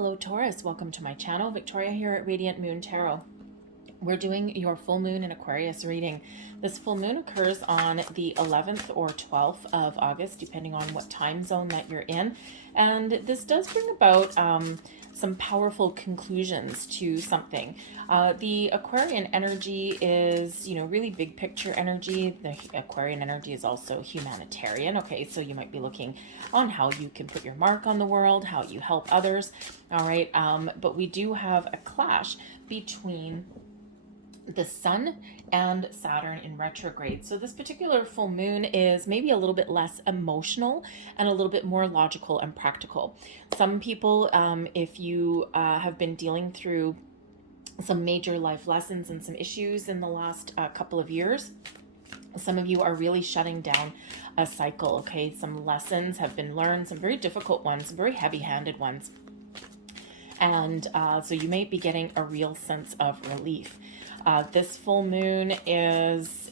Hello Taurus, welcome to my channel. Victoria here at Radiant Moon Tarot. We're doing your full moon in Aquarius reading. This full moon occurs on the 11th or 12th of August, depending on what time zone that you're in. And this does bring about some powerful conclusions to something. The Aquarian energy is, really big picture energy. The Aquarian energy is also humanitarian. Okay, so you might be looking on how you can put your mark on the world, how you help others. All right, but we do have a clash between the Sun and Saturn in retrograde. So this particular full moon is maybe a little bit less emotional and a little bit more logical and practical. Some people, if you have been dealing through some major life lessons and some issues in the last couple of years, some of you are really shutting down a cycle, okay? Some lessons have been learned, some very difficult ones, very heavy-handed ones. And so you may be getting a real sense of relief. This full moon is,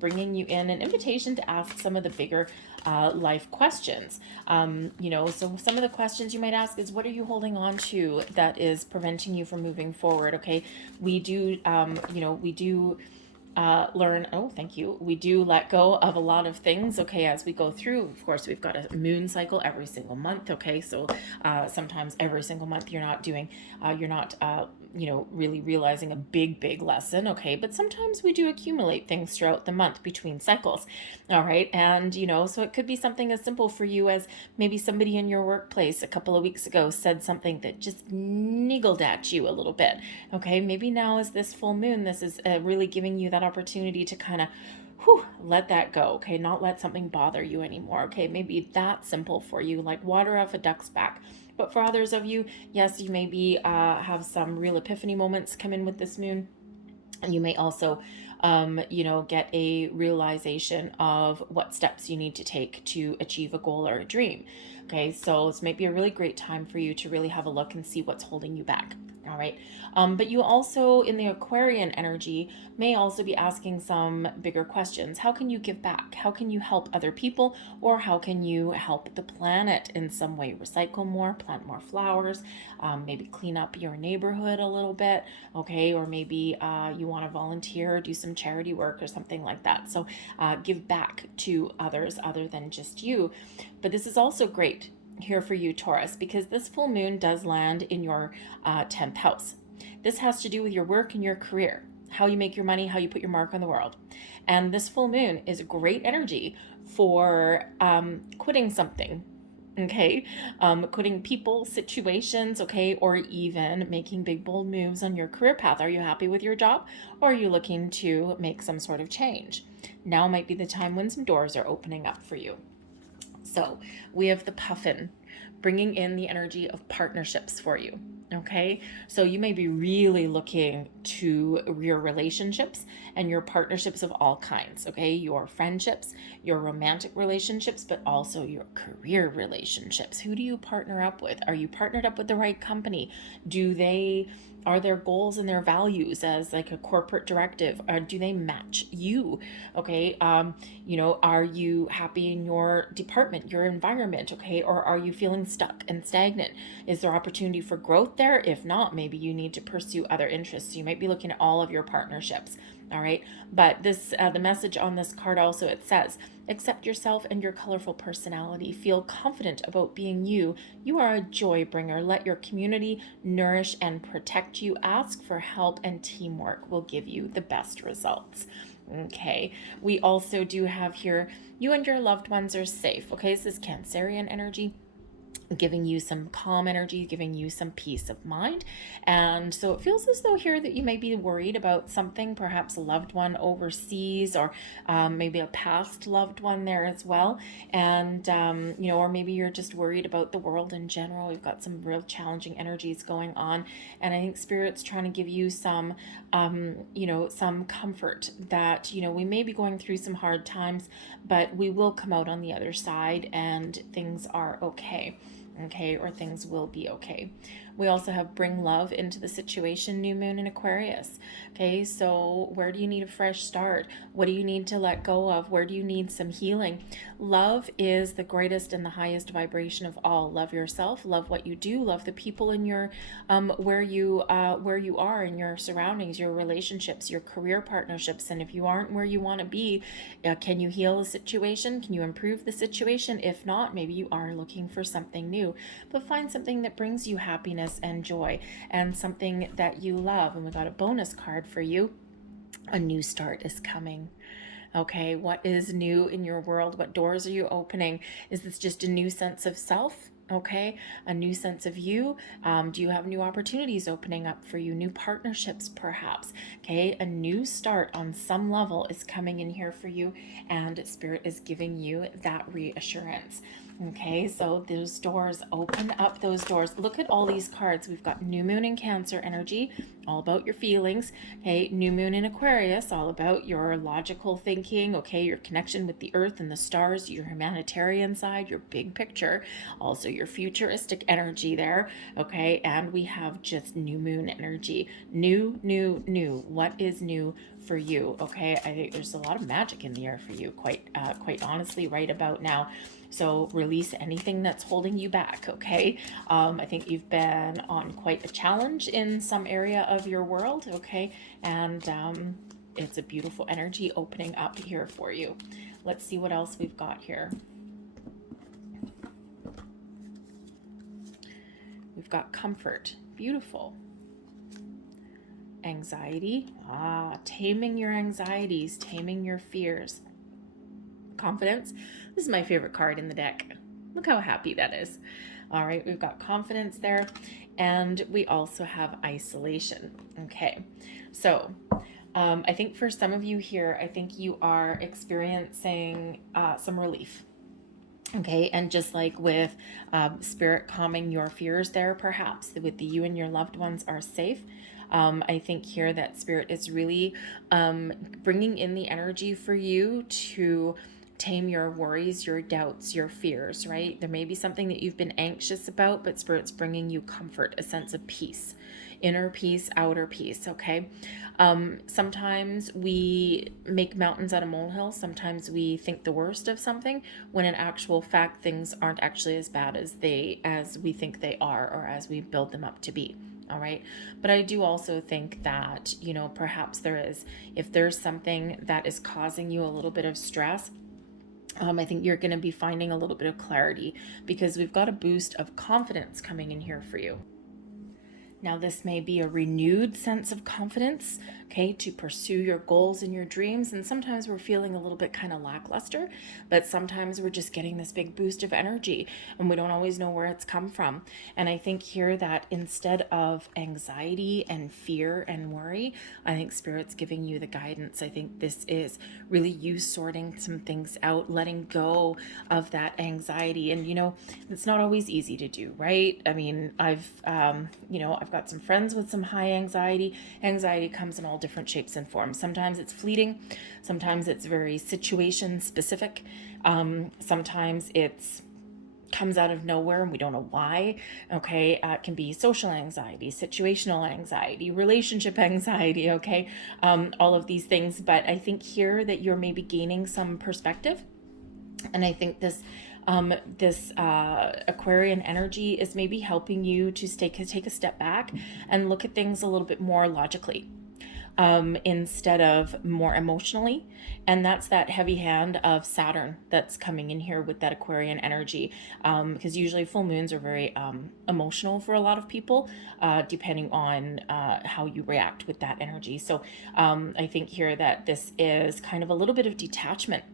bringing you in an invitation to ask some of the bigger life questions. So some of the questions you might ask is, what are you holding on to that is preventing you from moving forward? Okay, we do, learn, oh, thank you. We do let go of a lot of things, okay, as we go through. Of course, we've got a moon cycle every single month, okay, so sometimes every single month you're not really realizing a big lesson, okay, but sometimes we do accumulate things throughout the month between cycles, all right, and so it could be something as simple for you as maybe somebody in your workplace a couple of weeks ago said something that just niggled at you a little bit, okay, maybe now is this full moon, this is really giving you that opportunity to kind of let that go, okay, not let something bother you anymore, okay, maybe that's simple for you, like water off a duck's back. But for others of you, yes, you maybe have some real epiphany moments come in with this moon. And you may also, get a realization of what steps you need to take to achieve a goal or a dream. Okay, so this might be a really great time for you to really have a look and see what's holding you back. All right. But you also, in the Aquarian energy, may also be asking some bigger questions. How can you give back? How can you help other people? Or how can you help the planet in some way? Recycle more, plant more flowers, maybe clean up your neighborhood a little bit, okay? Or maybe you want to volunteer, do some charity work or something like that. So give back to others other than just you. But this is also great here for you, Taurus, because this full moon does land in your 10th house. This has to do with your work and your career, how you make your money, how you put your mark on the world. And this full moon is great energy for quitting something, okay? Quitting people, situations, okay? Or even making big, bold moves on your career path. Are you happy with your job? Or are you looking to make some sort of change? Now might be the time when some doors are opening up for you. So we have the puffin bringing in the energy of partnerships for you. Okay, so you may be really looking to your relationships and your partnerships of all kinds. Okay, your friendships, your romantic relationships, but also your career relationships. Who do you partner up with? Are you partnered up with the right company? Are their goals and their values as like a corporate directive? Do they match you? Okay, are you happy in your department, your environment? Okay, or are you feeling stuck and stagnant? Is there opportunity for growth there? If not, maybe you need to pursue other interests. So you might be looking at all of your partnerships. All right, but this the message on this card also, it says, accept yourself and your colorful personality. Feel confident about being you. You are a joy bringer. Let your community nourish and protect you. Ask for help, and teamwork will give you the best results. Okay, we also do have here, you and your loved ones are safe. Okay, this is Cancerian energy, giving you some calm energy, giving you some peace of mind. And so it feels as though here that you may be worried about something, perhaps a loved one overseas, or maybe a past loved one there as well. And, or maybe you're just worried about the world in general. We've got some real challenging energies going on. And I think Spirit's trying to give you some, some comfort that, we may be going through some hard times, but we will come out on the other side and things are okay. Okay, or things will be okay. We also have bring love into the situation, new moon in Aquarius. Okay, so where do you need a fresh start? What do you need to let go of? Where do you need some healing? Love is the greatest and the highest vibration of all. Love yourself, love what you do, love the people in your where you are in your surroundings, your relationships, your career partnerships. And if you aren't where you want to be, can you heal the situation? Can you improve the situation? If not, maybe you are looking for something new. But find something that brings you happiness and joy and something that you love. And we got a bonus card for you. A new start is coming. Okay, what is new in your world? What doors are you opening? Is this just a new sense of self? Okay, a new sense of you. Do you have new opportunities opening up for you? New partnerships, perhaps? Okay, a new start on some level is coming in here for you, and Spirit is giving you that reassurance. Okay, so those doors, open up those doors. Look at all these cards. We've got new moon in Cancer energy, all about your feelings. Okay, new moon in Aquarius, all about your logical thinking. Okay, your connection with the earth and the stars, your humanitarian side, your big picture, also your futuristic energy there. Okay, and we have just new moon energy. New, new, new. What is new for you? Okay, I think there's a lot of magic in the air for you, quite honestly, right about now. So release anything that's holding you back, okay? I think you've been on quite a challenge in some area of your world, okay? And it's a beautiful energy opening up here for you. Let's see what else we've got here. We've got comfort, beautiful. Anxiety, taming your anxieties, taming your fears. Confidence, this is my favorite card in the deck. Look how happy that is. All right, we've got confidence there, and we also have isolation. Okay, so I think for some of you here, I think you are experiencing some relief. Okay, and just like with Spirit calming your fears there, perhaps with you and your loved ones are safe. I think here that Spirit is really bringing in the energy for you to tame your worries, your doubts, your fears, right? There may be something that you've been anxious about, but Spirit's bringing you comfort, a sense of peace, inner peace, outer peace, okay? Sometimes we make mountains out of molehills. Sometimes we think the worst of something when in actual fact things aren't actually as bad as we think they are, or as we build them up to be. All right. But I do also think that, perhaps if there's something that is causing you a little bit of stress, I think you're going to be finding a little bit of clarity, because we've got a boost of confidence coming in here for you. Now, this may be a renewed sense of confidence, okay, to pursue your goals and your dreams. And sometimes we're feeling a little bit kind of lackluster, but sometimes we're just getting this big boost of energy and we don't always know where it's come from. And I think here that instead of anxiety and fear and worry, I think Spirit's giving you the guidance. I think this is really you sorting some things out, letting go of that anxiety. And, it's not always easy to do, right? I mean, I've got some friends with some high anxiety. Anxiety comes in all different shapes and forms. Sometimes it's fleeting. Sometimes it's very situation specific. Sometimes it's comes out of nowhere and we don't know why. Okay, it can be social anxiety, situational anxiety, relationship anxiety. Okay, all of these things. But I think here that you're maybe gaining some perspective, and I think this Aquarian energy is maybe helping you to take a step back and look at things a little bit more logically, instead of more emotionally. And that's that heavy hand of Saturn that's coming in here with that Aquarian energy, because usually full moons are very emotional for a lot of people, depending on how you react with that energy. So I think here that this is kind of a little bit of detachment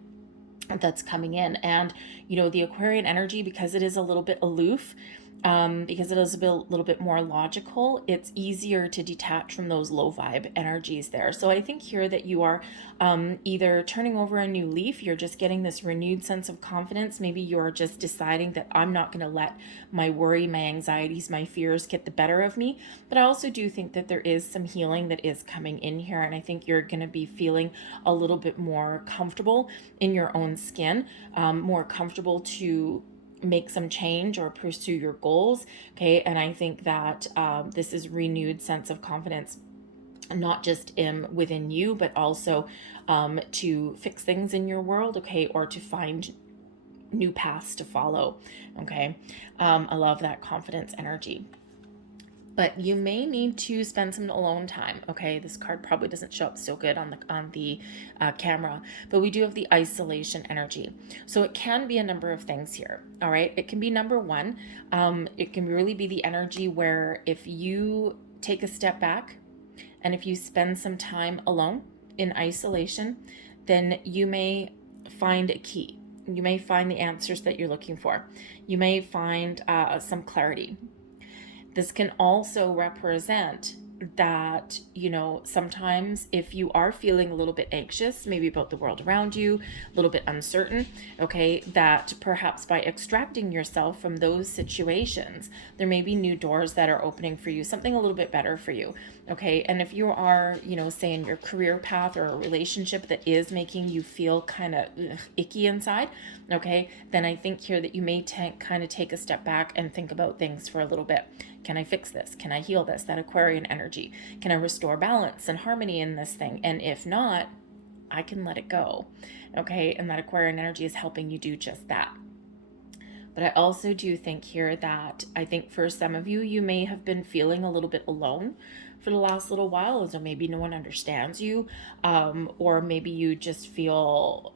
that's coming in. And the Aquarian energy, because it is a little bit aloof, because it is a little bit more logical, it's easier to detach from those low vibe energies there. So I think here that you are either turning over a new leaf, you're just getting this renewed sense of confidence. Maybe you're just deciding that I'm not going to let my worry, my anxieties, my fears get the better of me. But I also do think that there is some healing that is coming in here. And I think you're going to be feeling a little bit more comfortable in your own skin, more comfortable to make some change or pursue your goals. Okay. And I think that this is renewed sense of confidence, not just within you, but also to fix things in your world. Okay. Or to find new paths to follow. Okay. I love that confidence energy. But you may need to spend some alone time. Okay, this card probably doesn't show up so good on the camera, but we do have the isolation energy. So it can be a number of things here. All right, it can be number one. It can really be the energy where if you take a step back and if you spend some time alone in isolation, then you may find a key. You may find the answers that you're looking for. You may find some clarity. This can also represent that, sometimes if you are feeling a little bit anxious, maybe about the world around you, a little bit uncertain, okay, that perhaps by extracting yourself from those situations, there may be new doors that are opening for you, something a little bit better for you, okay? And if you are, say in your career path or a relationship that is making you feel kind of icky inside, okay, then I think here that you may kind of take a step back and think about things for a little bit. Can I fix this? Can I heal this? That Aquarian energy. Can I restore balance and harmony in this thing? And if not, I can let it go. Okay. And that Aquarian energy is helping you do just that. But I also do think here that I think for some of you, you may have been feeling a little bit alone for the last little while, as though maybe no one understands you, or maybe you just feel,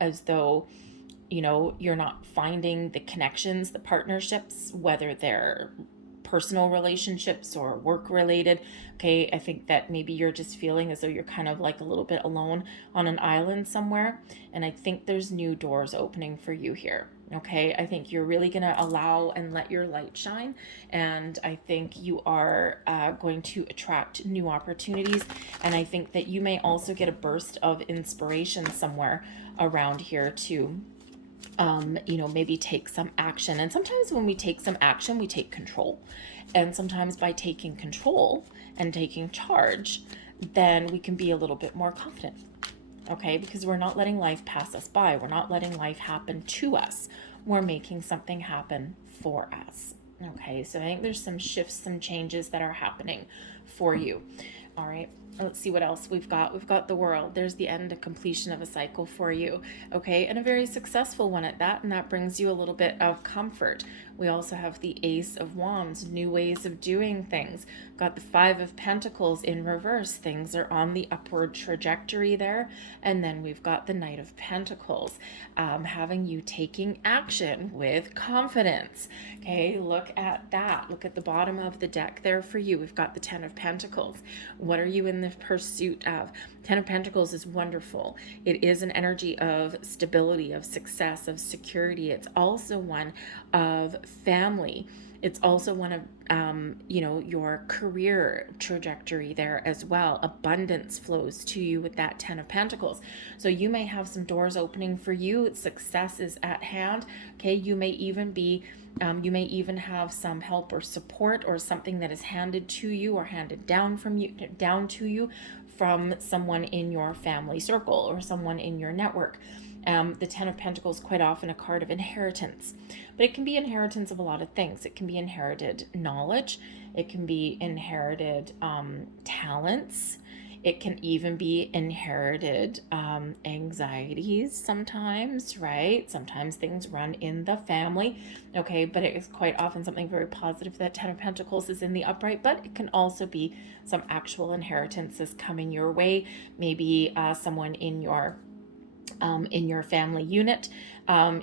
as though, you're not finding the connections, the partnerships, whether they're personal relationships or work related. Okay, I think that maybe you're just feeling as though you're kind of like a little bit alone on an island somewhere. And I think there's new doors opening for you here. Okay, I think you're really going to allow and let your light shine. And I think you are going to attract new opportunities. And I think that you may also get a burst of inspiration somewhere around here too. Maybe take some action. And sometimes when we take some action, we take control. And sometimes by taking control and taking charge, then we can be a little bit more confident. Okay, because we're not letting life pass us by. We're not letting life happen to us. We're making something happen for us. Okay, so I think there's some shifts, some changes that are happening for you. All right. Let's see what else we've got. We've got the World. There's the end, a completion of a cycle for you. Okay, and a very successful one at that, and that brings you a little bit of comfort. We also have the Ace of Wands, new ways of doing things. Got the Five of Pentacles in reverse. Things are on the upward trajectory there. And then we've got the Knight of Pentacles, having you taking action with confidence. Okay, look at that. Look at the bottom of the deck there for you. We've got the Ten of Pentacles. What are you in the pursuit of? Ten of Pentacles is wonderful. It is an energy of stability, of success, of security. It's also one of family. It's also one of, your career trajectory there as well. Abundance flows to you with that Ten of Pentacles. So you may have some doors opening for you. Success is at hand. Okay. You may even have some help or support or something that is handed to you or handed down to you from someone in your family circle or someone in your network. The Ten of Pentacles, quite often a card of inheritance, but it can be inheritance of a lot of things. It can be inherited knowledge. It can be inherited talents. It can even be inherited anxieties sometimes, right? Sometimes things run in the family, okay? But it is quite often something very positive that Ten of Pentacles is in the upright, but it can also be some actual inheritances coming your way. Maybe someone in your family unit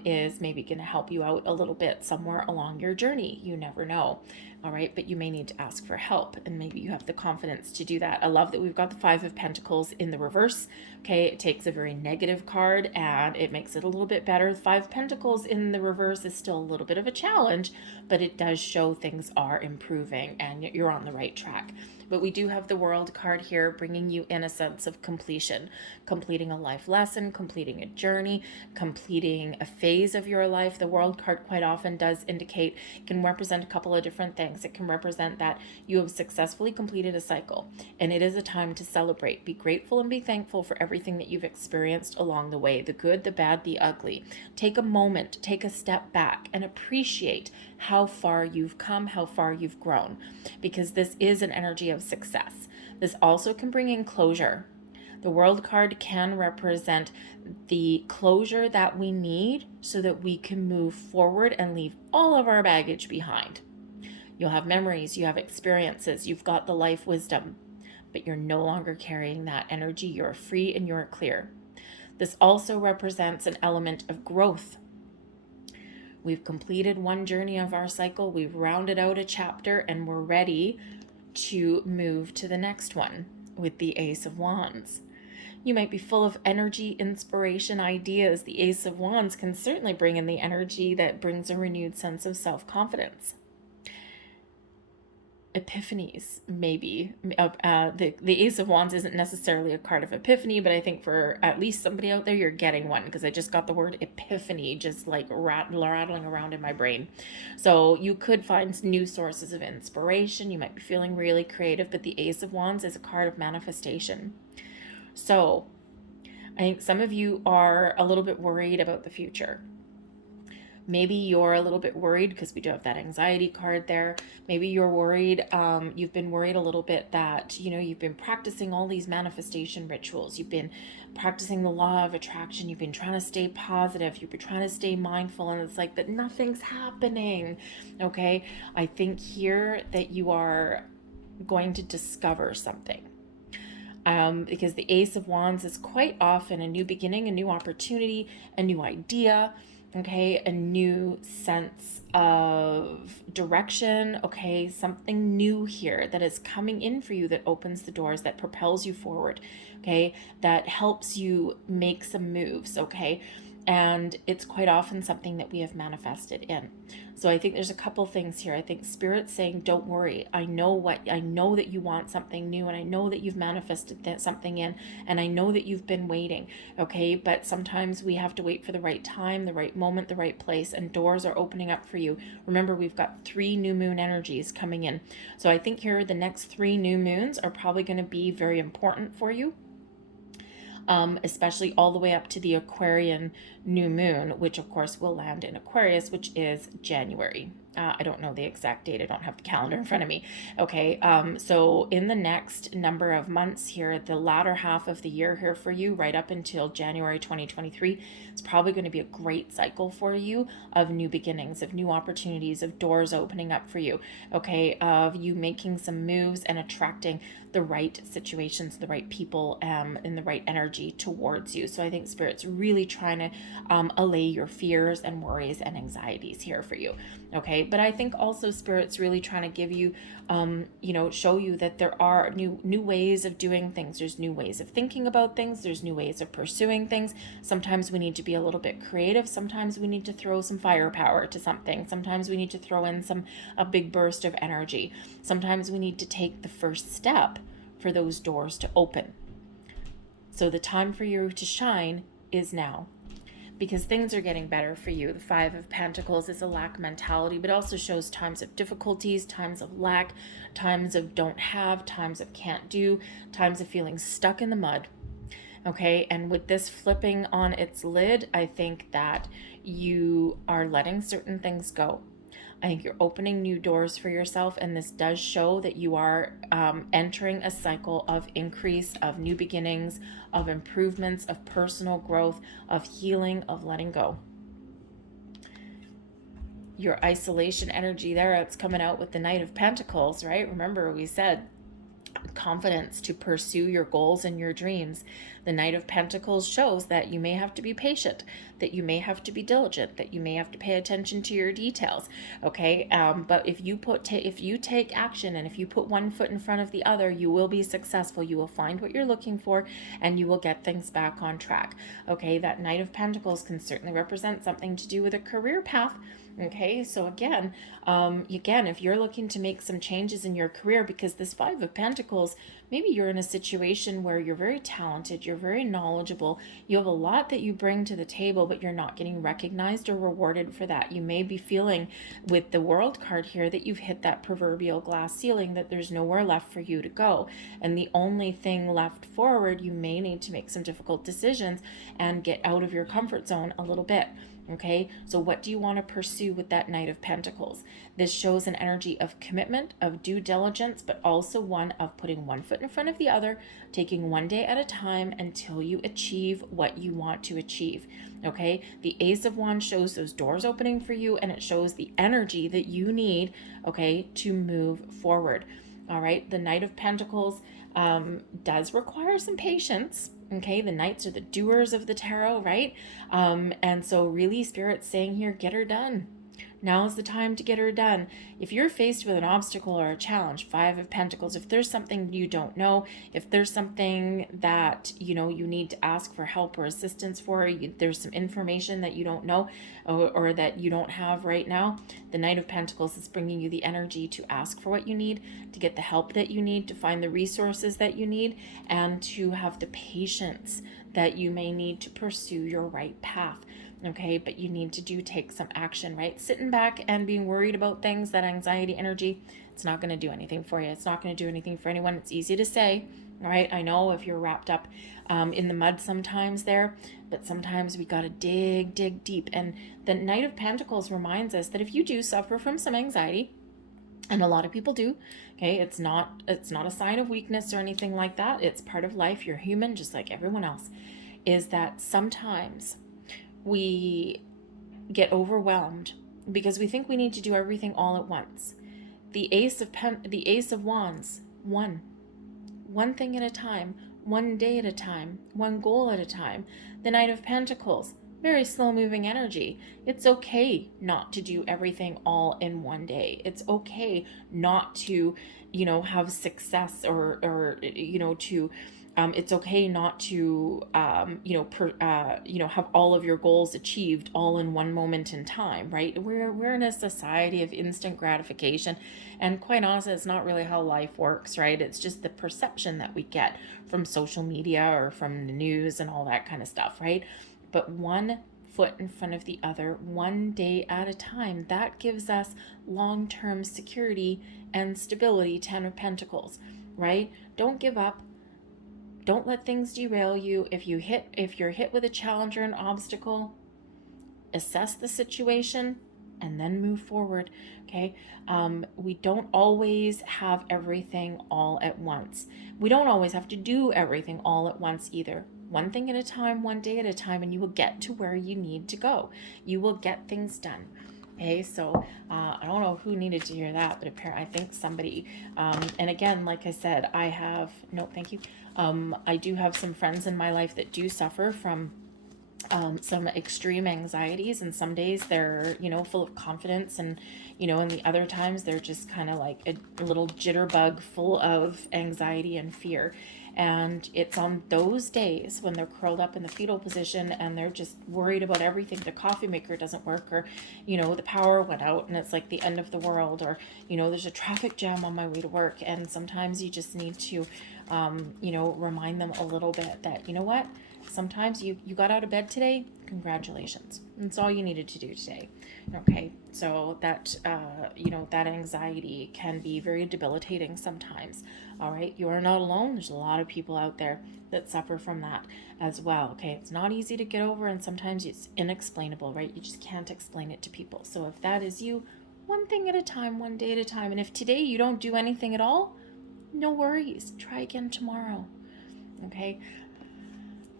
is maybe going to help you out a little bit somewhere along your journey. You never know. All right. But you may need to ask for help, and maybe you have the confidence to do that. I love that we've got the Five of Pentacles in the reverse. Okay. It takes a very negative card and it makes it a little bit better. The Five of Pentacles in the reverse is still a little bit of a challenge, but it does show things are improving and you're on the right track. But we do have the World card here bringing you in a sense of completion, completing a life lesson, completing a journey, completing a phase of your life. The World card quite often does indicate, can represent a couple of different things. It can represent that you have successfully completed a cycle, and it is a time to celebrate. Be grateful and be thankful for everything that you've experienced along the way, the good, the bad, the ugly. Take a moment, take a step back, and appreciate how far you've come, how far you've grown, because this is an energy of success. This also can bring in closure. The World card can represent the closure that we need so that we can move forward and leave all of our baggage behind. You'll have memories, you have experiences, you've got the life wisdom, but you're no longer carrying that energy. You're free and you're clear. This also represents an element of growth. We've completed one journey of our cycle, we've rounded out a chapter, and we're ready to move to the next one with the Ace of Wands. You might be full of energy, inspiration, ideas. The Ace of Wands can certainly bring in the energy that brings a renewed sense of self-confidence. Epiphanies, maybe. The Ace of Wands isn't necessarily a card of epiphany, but I think for at least somebody out there, you're getting one, because I just got the word epiphany just like rattling around in my brain. So you could find new sources of inspiration. You might be feeling really creative, but the Ace of Wands is a card of manifestation. So I think some of you are a little bit worried about the future. Maybe you're a little bit worried because we do have that anxiety card there. Maybe you're worried, you've been worried a little bit that, you've been practicing all these manifestation rituals. You've been practicing the law of attraction. You've been trying to stay positive. You've been trying to stay mindful, and it's like that nothing's happening. Okay. I think here that you are going to discover something. Because the Ace of Wands is quite often a new beginning, a new opportunity, a new idea, okay, a new sense of direction, okay, something new here that is coming in for you, that opens the doors, that propels you forward, okay, that helps you make some moves, okay. And it's quite often something that we have manifested in. So I think there's a couple things here. I think Spirit's saying, don't worry. I know that you want something new, and I know that you've manifested something in, and I know that you've been waiting. Okay. But sometimes we have to wait for the right time, the right moment, the right place, and doors are opening up for you. Remember, we've got 3 new moon energies coming in. So I think here the next 3 new moons are probably going to be very important for you. Especially all the way up to the Aquarian new moon, which of course will land in Aquarius, which is January. I don't know the exact date. I don't have the calendar in front of me. Okay, so in the next number of months here, the latter half of the year here for you, right up until January 2023, it's probably going to be a great cycle for you of new beginnings, of new opportunities, of doors opening up for you, okay, of you making some moves and attracting the right situations, the right people, and the right energy towards you. So I think Spirit's really trying to allay your fears and worries and anxieties here for you. Okay, but I think also Spirit's really trying to give you, show you that there are new ways of doing things. There's new ways of thinking about things. There's new ways of pursuing things. Sometimes we need to be a little bit creative. Sometimes we need to throw some firepower to something. Sometimes we need to throw in a big burst of energy. Sometimes we need to take the first step for those doors to open. So the time for you to shine is now, because things are getting better for you. The 5 of Pentacles is a lack mentality, but also shows times of difficulties, times of lack, times of don't have, times of can't do, times of feeling stuck in the mud. Okay, and with this flipping on its lid, I think that you are letting certain things go. I think you're opening new doors for yourself, and this does show that you are entering a cycle of increase, of new beginnings, of improvements, of personal growth, of healing, of letting go. Your isolation energy there, it's coming out with the Knight of Pentacles, right? Remember, we said confidence to pursue your goals and your dreams. The Knight of Pentacles shows that you may have to be patient, that you may have to be diligent, that you may have to pay attention to your details. Okay, but if you take action, and if you put one foot in front of the other, you will be successful. You will find what you're looking for, and you will get things back on track. Okay, that Knight of Pentacles can certainly represent something to do with a career path. Okay, so again, if you're looking to make some changes in your career, because this Five of Pentacles, maybe you're in a situation where you're very talented, you're very knowledgeable, you have a lot that you bring to the table, but you're not getting recognized or rewarded for that. You may be feeling with the World card here that you've hit that proverbial glass ceiling, that there's nowhere left for you to go. And the only thing left forward, you may need to make some difficult decisions and get out of your comfort zone a little bit. Okay, so what do you want to pursue with that Knight of Pentacles? This shows an energy of commitment, of due diligence, but also one of putting one foot in front of the other, taking one day at a time until you achieve what you want to achieve. Okay, the Ace of Wands shows those doors opening for you, and it shows the energy that you need, okay, to move forward. All right, the Knight of Pentacles does require some patience. Okay, the Knights are the doers of the tarot, right? And so really Spirit's saying here, get her done. Now is the time to get her done. If you're faced with an obstacle or a challenge, Five of Pentacles, if there's something you don't know, if there's something that, you know, you need to ask for help or assistance for, there's some information that you don't know or that you don't have right now, the Knight of Pentacles is bringing you the energy to ask for what you need, to get the help that you need, to find the resources that you need, and to have the patience that you may need to pursue your right path. Okay, but you need to take some action, right? Sitting back and being worried about things, that anxiety energy, it's not going to do anything for you. It's not going to do anything for anyone. It's easy to say, all right? I know if you're wrapped up in the mud sometimes there, but sometimes we got to dig deep. And the Knight of Pentacles reminds us that if you do suffer from some anxiety, and a lot of people do, okay, it's not a sign of weakness or anything like that. It's part of life. You're human just like everyone else. Is that sometimes we get overwhelmed because we think we need to do everything all at once. The Ace of Wands, one thing at a time, one day at a time, one goal at a time. The Knight of Pentacles, very slow moving energy. It's okay not to do everything all in one day. It's okay not to, have success or to it's okay not to, have all of your goals achieved all in one moment in time, right? We're in a society of instant gratification, and quite honestly, it's not really how life works, right? It's just the perception that we get from social media or from the news and all that kind of stuff, right? But one foot in front of the other, one day at a time, that gives us long-term security and stability. 10 of Pentacles, right? Don't give up. Don't let things derail you. If you're hit with a challenge or an obstacle, assess the situation and then move forward. Okay. We don't always have everything all at once. We don't always have to do everything all at once either. One thing at a time, one day at a time, and you will get to where you need to go. You will get things done. Okay, so I don't know who needed to hear that, but apparently I think somebody, and again, like I said, thank you. I do have some friends in my life that do suffer from some extreme anxieties, and some days they're, full of confidence, and, and the other times they're just kind of like a little jitterbug full of anxiety and fear. And it's on those days when they're curled up in the fetal position and they're just worried about everything. The coffee maker doesn't work, or, the power went out and it's like the end of the world, or, there's a traffic jam on my way to work. And sometimes you just need to, remind them a little bit that, you know what? Sometimes you got out of bed today. Congratulations. That's all you needed to do today. Okay. So that, that anxiety can be very debilitating sometimes. All right. You are not alone. There's a lot of people out there that suffer from that as well. Okay. It's not easy to get over, and sometimes it's inexplainable, right? You just can't explain it to people. So if that is you, one thing at a time, one day at a time. And if today you don't do anything at all, no worries. Try again tomorrow. Okay.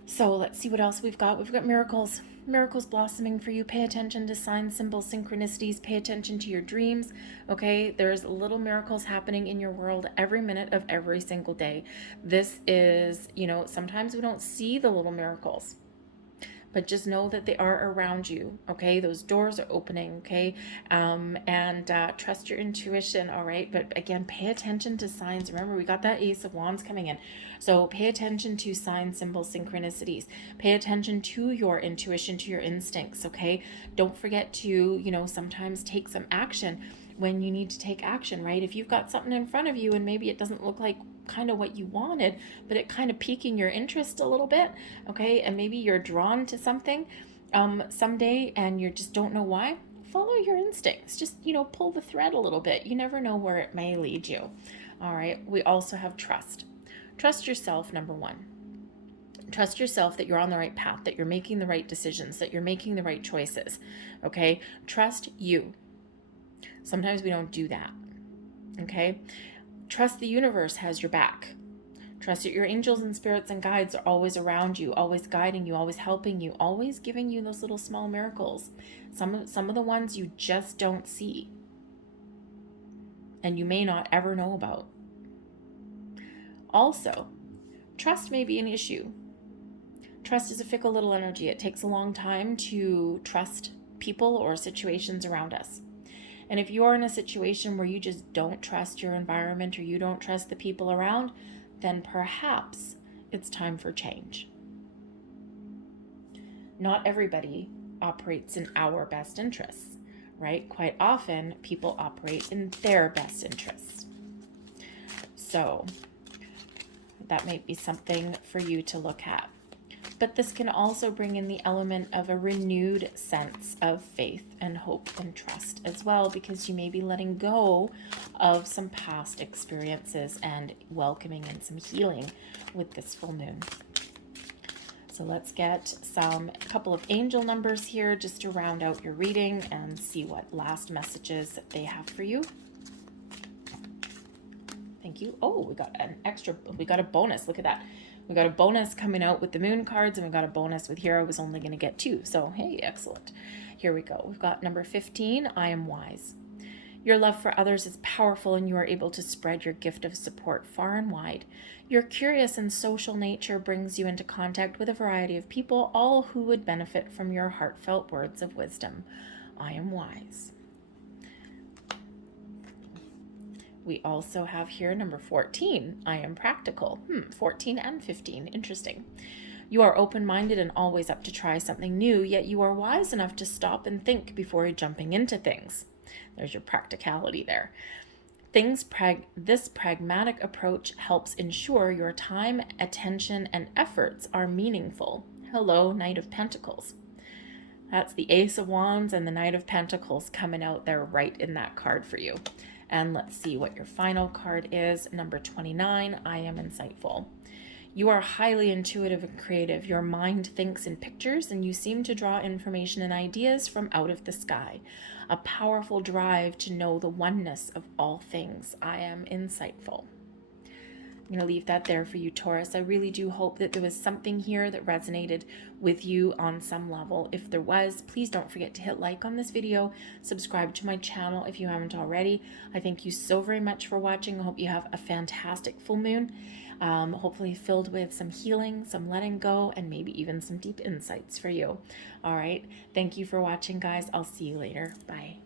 So let's see what else we've got. We've got miracles. Miracles blossoming for you. Pay attention to signs, symbols, synchronicities. Pay attention to your dreams. Okay, there's little miracles happening in your world every minute of every single day. This is, sometimes we don't see the little miracles, but just know that they are around you, okay? Those doors are opening, okay? And trust your intuition, all right? But again, pay attention to signs. Remember, we got that Ace of Wands coming in. So pay attention to signs, symbols, synchronicities. Pay attention to your intuition, to your instincts, okay? Don't forget to, you know, sometimes take some action when you need to take action, right? If you've got something in front of you and maybe it doesn't look like kind of what you wanted, but it kind of piquing your interest a little bit, okay? And maybe you're drawn to something someday and you just don't know why, follow your instincts. Just, you know, pull the thread a little bit. You never know where it may lead you. All right. We also have trust. Trust yourself, number one. Trust yourself that you're on the right path, that you're making the right decisions, that you're making the right choices. Okay? Trust you. Sometimes we don't do that. Okay? Trust the universe has your back. Trust that your angels and spirits and guides are always around you, always guiding you, always helping you, always giving you those little small miracles. Some of the ones you just don't see and you may not ever know about. Also, trust may be an issue. Trust is a fickle little energy. It takes a long time to trust people or situations around us. And if you're in a situation where you just don't trust your environment or you don't trust the people around, then perhaps it's time for change. Not everybody operates in our best interests, right? Quite often, people operate in their best interests. So that might be something for you to look at. But this can also bring in the element of a renewed sense of faith and hope and trust as well, because you may be letting go of some past experiences and welcoming in some healing with this full moon. So let's get a couple of angel numbers here just to round out your reading and see what last messages they have for you. Thank you. Oh, we got a bonus. Look at that. We got a bonus coming out with the moon cards, and we got a bonus with here. I was only going to get 2. So, hey, excellent. Here we go. We've got number 15, I am wise. Your love for others is powerful, and you are able to spread your gift of support far and wide. Your curious and social nature brings you into contact with a variety of people, all who would benefit from your heartfelt words of wisdom. I am wise. We also have here number 14, I am practical. 14 and 15, interesting. You are open-minded and always up to try something new, yet you are wise enough to stop and think before jumping into things. There's your practicality there. This pragmatic approach helps ensure your time, attention, and efforts are meaningful. Hello, Knight of Pentacles. That's the Ace of Wands and the Knight of Pentacles coming out there right in that card for you. And let's see what your final card is. Number 29, I am insightful. You are highly intuitive and creative. Your mind thinks in pictures, and you seem to draw information and ideas from out of the sky. A powerful drive to know the oneness of all things. I am insightful. I'm going to leave that there for you, Taurus. I really do hope that there was something here that resonated with you on some level. If there was, please don't forget to hit like on this video, subscribe to my channel if you haven't already. I thank you so very much for watching. I hope you have a fantastic full moon, hopefully filled with some healing, some letting go, and maybe even some deep insights for you. All right. Thank you for watching, guys. I'll see you later. Bye.